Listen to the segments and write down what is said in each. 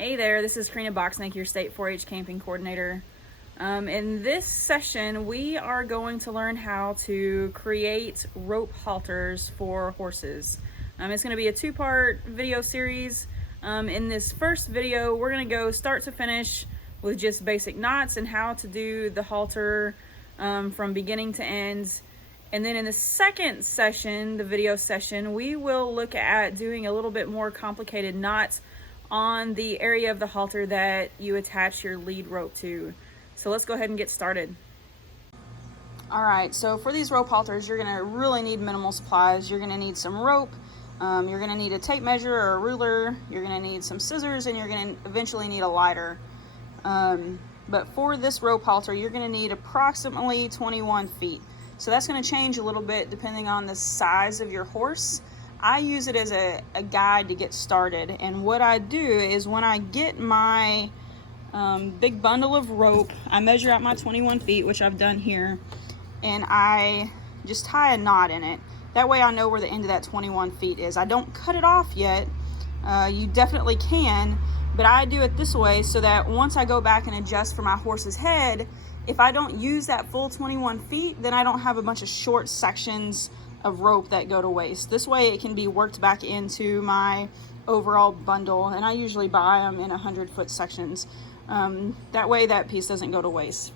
Hey there, this is Karina Boxnick, your State 4-H Camping Coordinator. In this session, we are going to learn how to create rope halters for horses. It's going to be a two-part video series. In this first video, we're going to go start to finish with just basic knots and how to do the halter from beginning to end. And then in the second session, the video session, we will look at doing a little bit more complicated knots on the area of the halter that you attach your lead rope to. So let's go ahead and get started. All right, so for these rope halters, you're gonna really need minimal supplies. You're gonna need some rope, you're gonna need a tape measure or a ruler, you're gonna need some scissors, and you're gonna eventually need a lighter. But for this rope halter, you're gonna need approximately 21 feet. So that's gonna change a little bit depending on the size of your horse. I use it as a guide to get started, and what I do is when I get my big bundle of rope, I measure out my 21 feet, which I've done here, and I just tie a knot in it. That way I know where the end of that 21 feet is. I don't cut it off yet. You definitely can, but I do it this way so that once I go back and adjust for my horse's head, if I don't use that full 21 feet, then I don't have a bunch of short sections of rope that go to waste. This way it can be worked back into my overall bundle, and I usually buy them in 100-foot sections. That way that piece doesn't go to waste.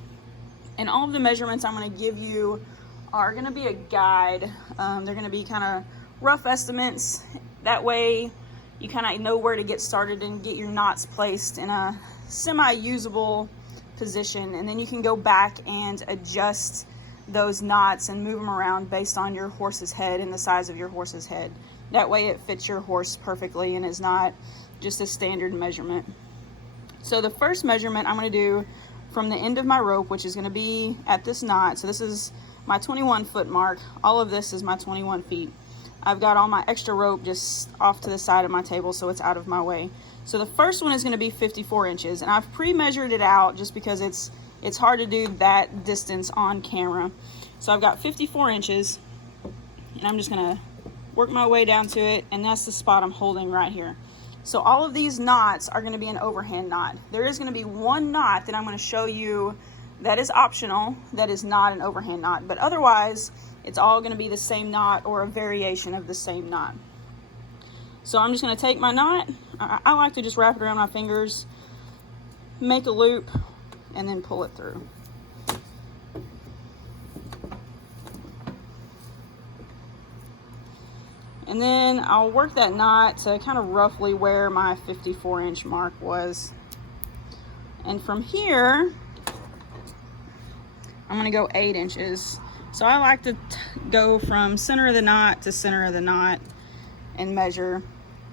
And all of the measurements I'm going to give you are going to be a guide. They're going to be kind of rough estimates. That way you kind of know where to get started and get your knots placed in a semi-usable position, and then you can go back and adjust those knots and move them around based on your horse's head and the size of your horse's head. That way it fits your horse perfectly and is not just a standard measurement. So the first measurement I'm going to do from the end of my rope, which is going to be at this knot. So this is my 21 foot mark. All of this is my 21 feet. I've got all my extra rope just off to the side of my table so it's out of my way. So the first one is going to be 54 inches, and I've pre-measured it out just because it's hard to do that distance on camera. So I've got 54 inches, and I'm just gonna work my way down to it, and that's the spot I'm holding right here. So all of these knots are gonna be an overhand knot. There is gonna be one knot that I'm gonna show you that is optional, that is not an overhand knot, but otherwise it's all gonna be the same knot or a variation of the same knot. So I'm just gonna take my knot, I like to just wrap it around my fingers, make a loop, and then pull it through. And then I'll work that knot to kind of roughly where my 54-inch mark was. And from here, I'm gonna go 8 inches. So I like to go from center of the knot to center of the knot and measure.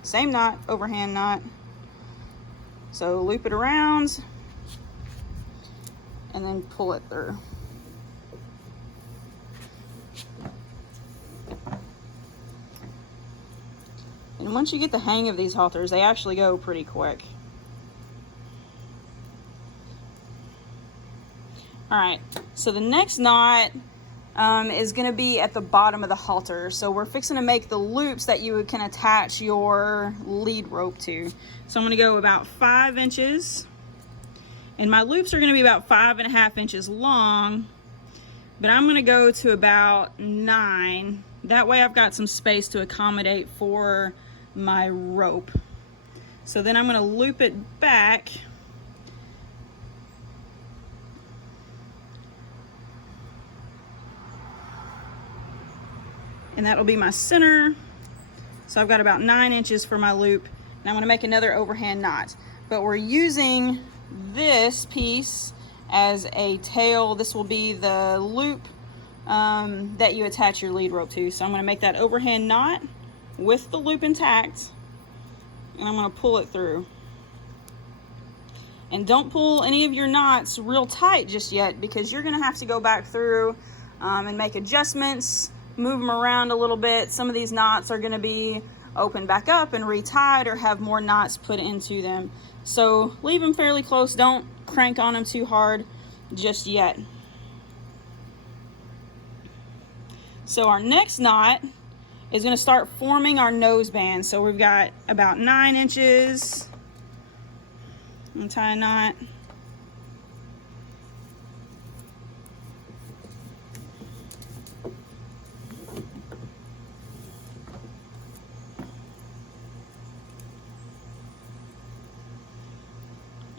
Same knot, overhand knot. So loop it around, and then pull it through. And once you get the hang of these halters, they actually go pretty quick. All right, so the next knot is gonna be at the bottom of the halter. So we're fixing to make the loops that you can attach your lead rope to. So I'm gonna go about 5 inches. And my loops are going to be about 5.5 inches long, but I'm going to go to about 9. That way I've got some space to accommodate for my rope. So then I'm going to loop it back. And that'll be my center. So I've got about 9 inches for my loop. And I'm going to make another overhand knot. But we're using this piece as a tail. This will be the loop that you attach your lead rope to. So I'm going to make that overhand knot with the loop intact, and I'm going to pull it through. And don't pull any of your knots real tight just yet, because you're going to have to go back through and make adjustments, move them around a little bit. Some of these knots are going to be open back up and retied or have more knots put into them. So leave them fairly close. Don't crank on them too hard just yet. So our next knot is going to start forming our noseband. So we've got about 9 inches and tie a knot.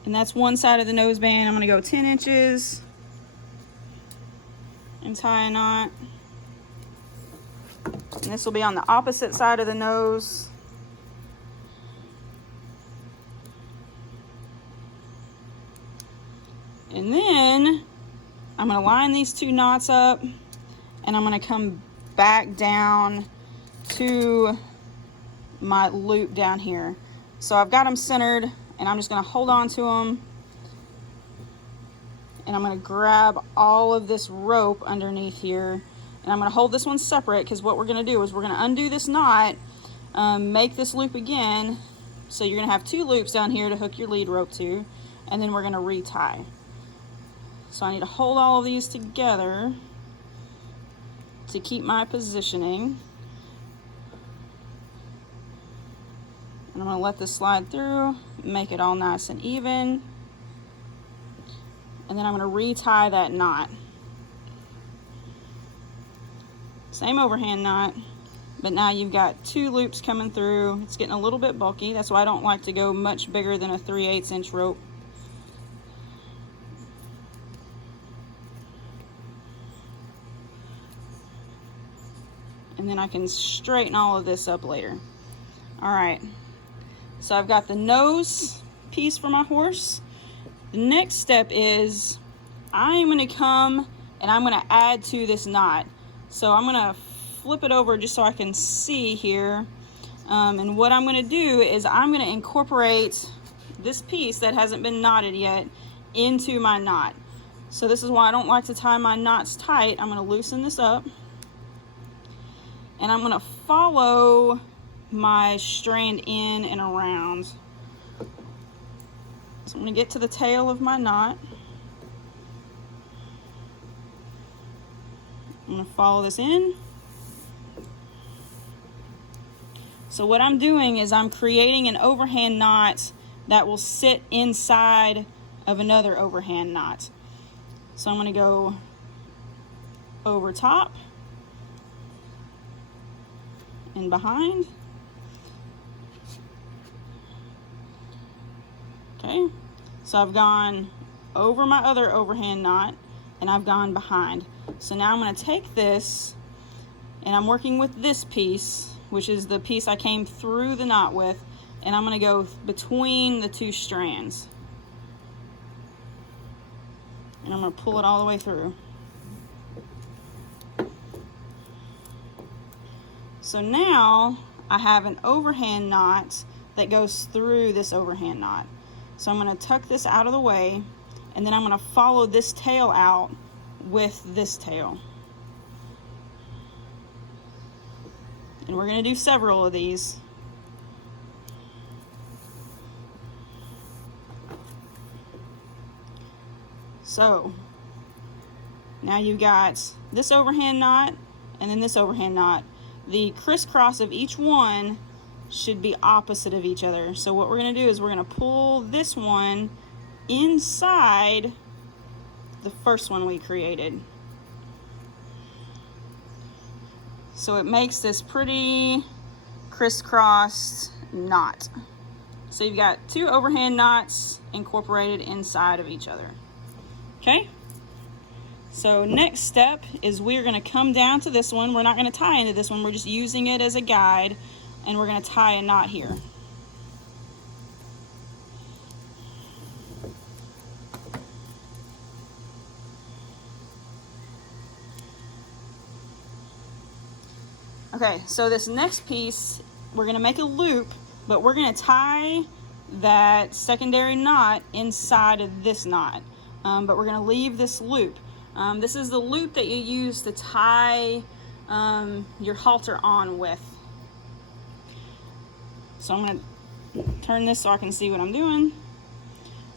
And that's one side of the noseband. I'm going to go 10 inches and tie a knot. And this will be on the opposite side of the nose. And then I'm going to line these two knots up, and I'm going to come back down to my loop down here. So I've got them centered, and I'm just going to hold on to them, and I'm going to grab all of this rope underneath here, and I'm going to hold this one separate, because what we're going to do is we're going to undo this knot, make this loop again. So you're going to have two loops down here to hook your lead rope to, and then we're going to retie. So I need to hold all of these together to keep my positioning. And I'm going to let this slide through, make it all nice and even. And then I'm going to retie that knot. Same overhand knot, but now you've got two loops coming through. It's getting a little bit bulky. That's why I don't like to go much bigger than a 3/8 inch rope. And then I can straighten all of this up later. All right, so I've got the nose piece for my horse. The next step is I'm going to come and I'm going to add to this knot. So I'm going to flip it over just so I can see here. And what I'm going to do is I'm going to incorporate this piece that hasn't been knotted yet into my knot. So this is why I don't like to tie my knots tight. I'm going to loosen this up. And I'm going to follow my strand in and around. So I'm going to get to the tail of my knot. I'm going to follow this in. So what I'm doing is I'm creating an overhand knot that will sit inside of another overhand knot. So I'm going to go over top and behind. Okay, so I've gone over my other overhand knot and I've gone behind. So now I'm going to take this and I'm working with this piece, which is the piece I came through the knot with, and I'm going to go between the two strands. And I'm going to pull it all the way through. So now I have an overhand knot that goes through this overhand knot. So I'm going to tuck this out of the way, and then I'm going to follow this tail out with this tail. And we're going to do several of these. So now you've got this overhand knot and then this overhand knot. The crisscross of each one should be opposite of each other. So what we're going to do is we're going to pull this one inside the first one we created. So it makes this pretty crisscrossed knot. So you've got two overhand knots incorporated inside of each other. Okay? So next step is we're going to come down to this one. We're not going to tie into this one. We're just using it as a guide, and we're going to tie a knot here. Okay, so this next piece, we're going to make a loop, but we're going to tie that secondary knot inside of this knot. But we're going to leave this loop. This is the loop that you use to tie your halter on with. So I'm going to turn this so I can see what I'm doing.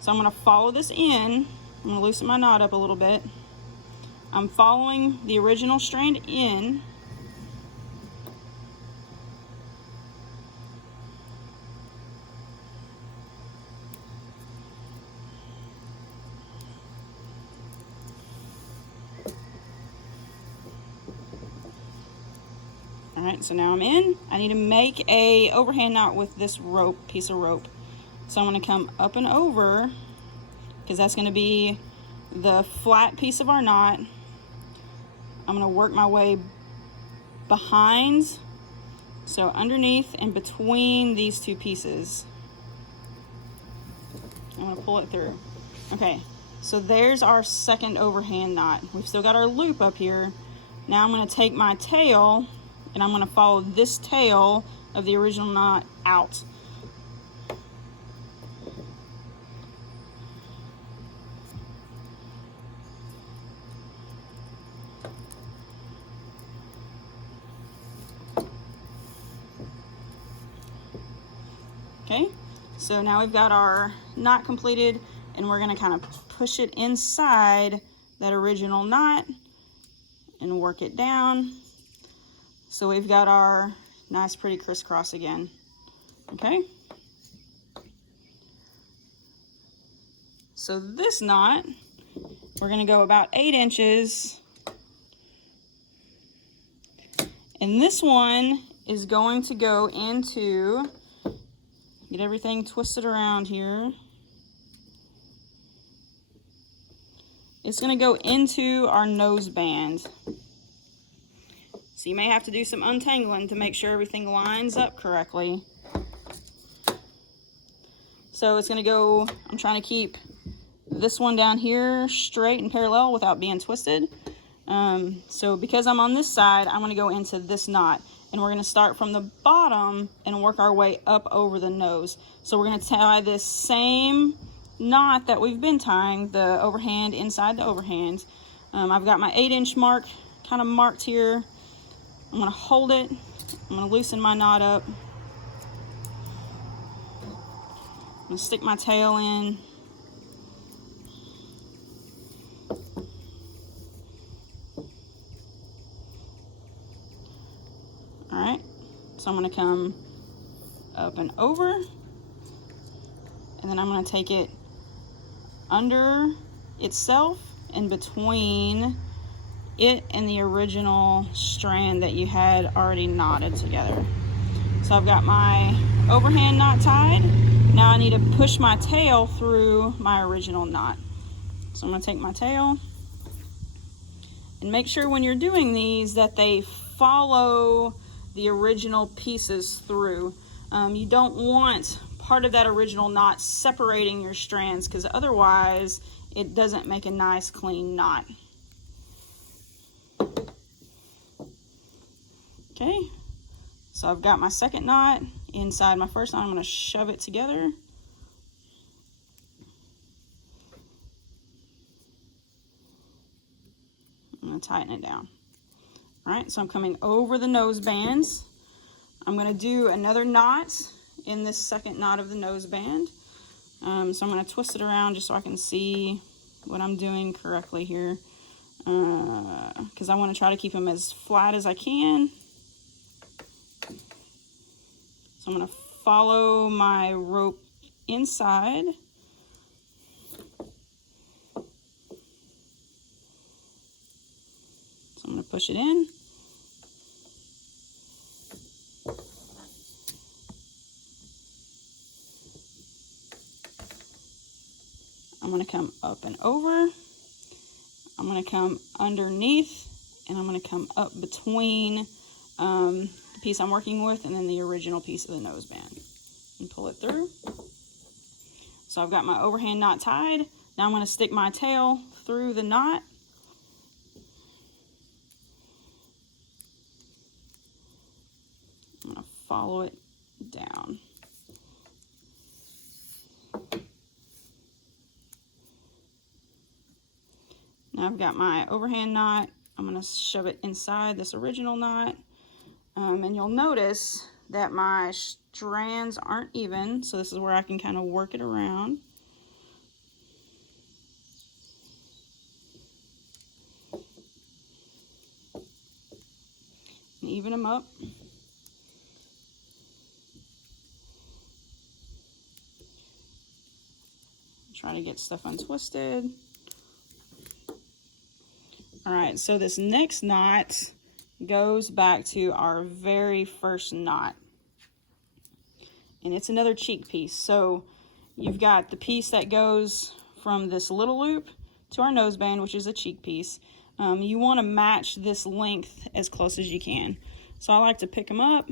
So I'm going to follow this in. I'm going to loosen my knot up a little bit. I'm following the original strand in. All right, so now I'm in. I need to make a overhand knot with this piece of rope. So I'm going to come up and over, because that's going to be the flat piece of our knot. I'm going to work my way behind, so underneath and between these two pieces. I'm going to pull it through. Okay, so there's our second overhand knot. We've still got our loop up here. Now I'm going to take my tail and I'm going to follow this tail of the original knot out. Okay, so now we've got our knot completed, and we're going to kind of push it inside that original knot and work it down. So we've got our nice pretty crisscross again. Okay, so this knot, we're going to go about 8 inches, and this one is going to go into, get everything twisted around here. It's going to go into our noseband. So you may have to do some untangling to make sure everything lines up correctly. So it's going to go, I'm trying to keep this one down here straight and parallel without being twisted. So because I'm on this side, I'm going to go into this knot. And we're going to start from the bottom and work our way up over the nose. So we're going to tie this same knot that we've been tying, the overhand inside the overhand. I've got my 8-inch mark kind of marked here. I'm going to hold it. I'm going to loosen my knot up. I'm going to stick my tail in. All right, so I'm going to come up and over, and then I'm going to take it under itself and between it and the original strand that you had already knotted together. So I've got my overhand knot tied. Now I need to push my tail through my original knot. So I'm going to take my tail, and make sure when you're doing these that they follow the original pieces through. You don't want part of that original knot separating your strands, because otherwise it doesn't make a nice clean knot. Okay, so I've got my second knot inside my first knot. I'm going to shove it together. I'm going to tighten it down. All right, so I'm coming over the nose bands. I'm going to do another knot in this second knot of the nose band. So I'm going to twist it around just so I can see what I'm doing correctly here, because I want to try to keep them as flat as I can. So I'm going to follow my rope inside. So I'm going to push it in. I'm going to come up and over. I'm going to come underneath, and I'm going to come up between the piece I'm working with and then the original piece of the noseband, and pull it through. So I've got my overhand knot tied. Now I'm going to stick my tail through the knot. I'm going to follow it down. Now I've got my overhand knot. I'm going to shove it inside this original knot. And you'll notice that my strands aren't even, so this is where I can kind of work it around. And even them up. Try to get stuff untwisted. All right, so this next knot goes back to our very first knot. And it's another cheek piece. So you've got the piece that goes from this little loop to our noseband, which is a cheek piece. You want to match this length as close as you can. So I like to pick them up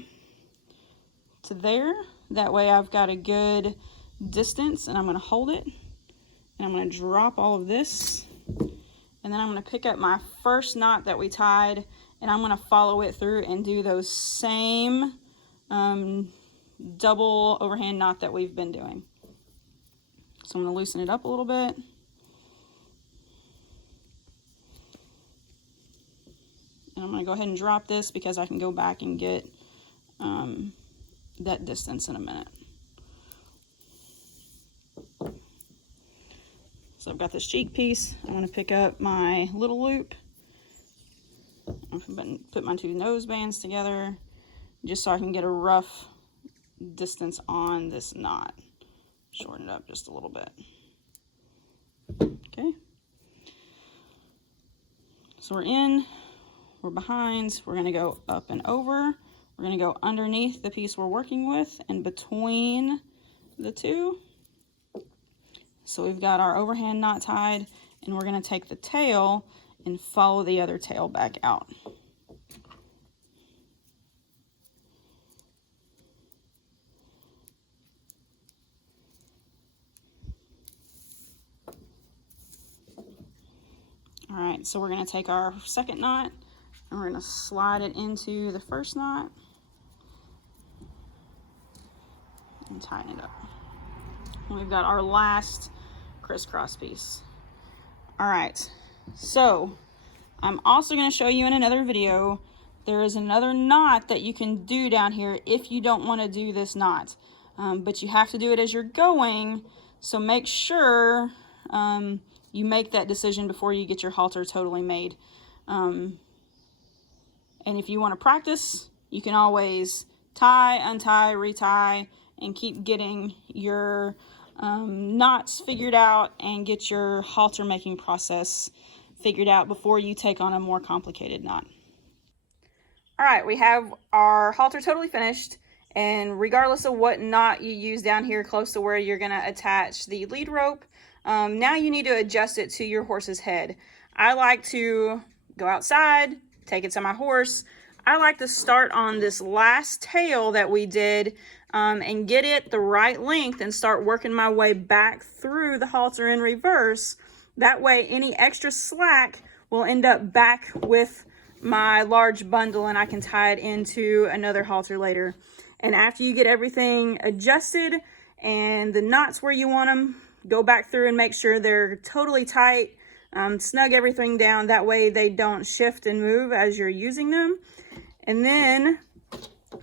to there. That way I've got a good distance, and I'm going to hold it. And I'm going to drop all of this. And then I'm going to pick up my first knot that we tied, and I'm going to follow it through and do those same double overhand knot that we've been doing. So I'm going to loosen it up a little bit. And I'm going to go ahead and drop this because I can go back and get that distance in a minute. So I've got this cheek piece. I'm going to pick up my little loop. I'm going to put my two nose bands together just so I can get a rough distance on this knot. Shorten it up just a little bit. Okay. So we're in, we're behind, we're going to go up and over. We're going to go underneath the piece we're working with and between the two. So we've got our overhand knot tied, and we're going to take the tail and follow the other tail back out. All right, so we're going to take our second knot and we're going to slide it into the first knot and tighten it up. And we've got our last crisscross piece. All right, so I'm also going to show you in another video, there is another knot that you can do down here if you don't want to do this knot. But you have to do it as you're going, so make sure you make that decision before you get your halter totally made. And if you want to practice, you can always tie, untie, retie, and keep getting your knots figured out and get your halter making process figured out before you take on a more complicated knot. All right, we have our halter totally finished, and regardless of what knot you use down here close to where you're going to attach the lead rope, now you need to adjust it to your horse's head. I like to go outside, take it to my horse. I like to start on this last tail that we did and get it the right length and start working my way back through the halter in reverse. That way any extra slack will end up back with my large bundle and I can tie it into another halter later. And after you get everything adjusted and the knots where you want them, go back through and make sure they're totally tight. Snug everything down, that way they don't shift and move as you're using them. And then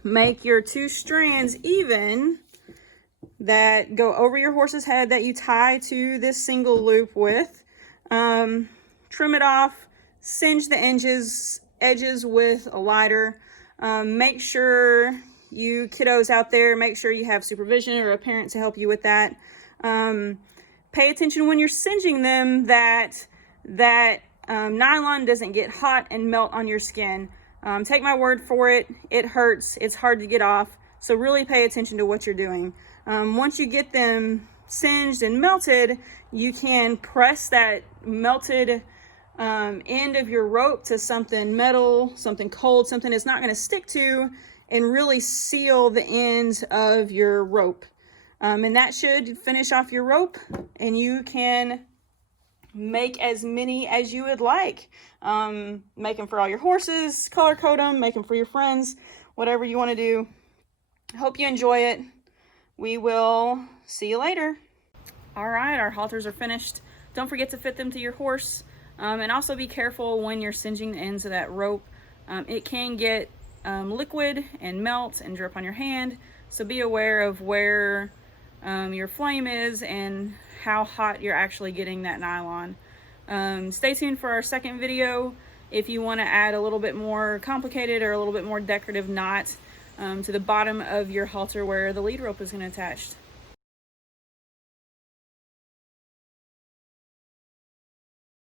make your two strands even that go over your horse's head that you tie to this single loop with. Trim it off, singe the edges with a lighter. Make sure you kiddos out there, make sure you have supervision or a parent to help you with that. Pay attention when you're singeing them that nylon doesn't get hot and melt on your skin. Take my word for it, it hurts, it's hard to get off, so really pay attention to what you're doing. Once you get them singed and melted, you can press that melted end of your rope to something metal, something cold, something it's not going to stick to, and really seal the ends of your rope. And that should finish off your rope, and you can make as many as you would like. Make them for all your horses, color code them, make them for your friends, whatever you want to do. I hope you enjoy it. We will see you later. All right, our halters are finished. Don't forget to fit them to your horse, and also be careful when you're singeing the ends of that rope. It can get liquid and melt and drip on your hand, so be aware of where your flame is and how hot you're actually getting that nylon. Stay tuned for our second video if you want to add a little bit more complicated or a little bit more decorative knot to the bottom of your halter where the lead rope is going to attach.